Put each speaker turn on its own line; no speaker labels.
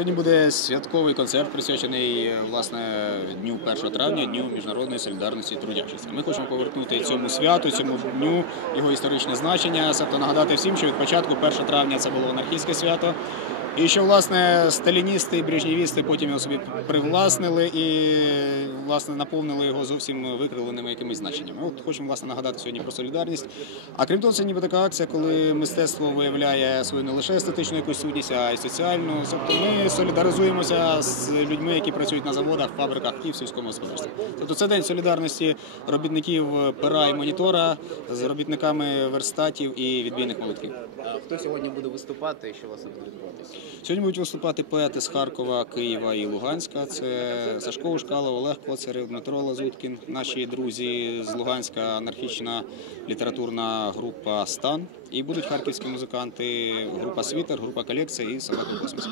Сьогодні буде святковий концерт, присвячений е, власне дню 1 травня, дню міжнародної солідарності трудячих. Ми хочемо повернути цьому святу, цьому дню його історичне значення. Себто нагадати всім, що від початку 1 травня це було анархістське свято. І що власне сталіністи і брежнєвісти потім його собі привласнили і власне наповнили його зовсім викривленими якимись значеннями. От хочемо власне нагадати сьогодні про солідарність. А крім того, це ніби така акція, коли мистецтво виявляє свою не лише естетичну якусь сутність, а й соціальну. Тобто ми солідаризуємося з людьми, які працюють на заводах, фабриках і в сільському господарстві. Тобто це день солідарності робітників пера і монітора з робітниками верстатів і відбійних молотків.
Хто сьогодні буде виступати і що власне буде відбуватися?
Сьогодні будуть виступати поети з Харкова, Києва і Луганська. Це Сашко Ушкалов, Олег Коцарев, Дмитро Лазуткін, наші друзі з Луганська, анархічна літературна група Стан. І будуть харківські музиканти, група Світер, група Колекція і Собака Космос.